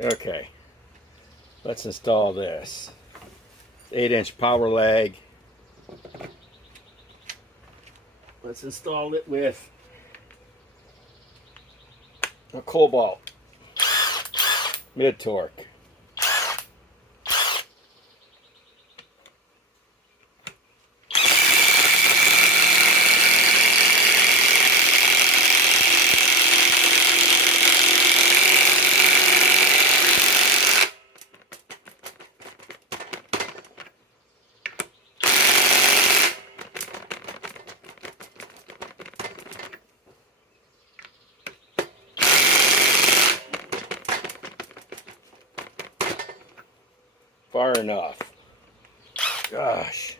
Okay, let's install this 8-inch power lag. Let's install it with a KOBALT mid torque. Far enough. Gosh.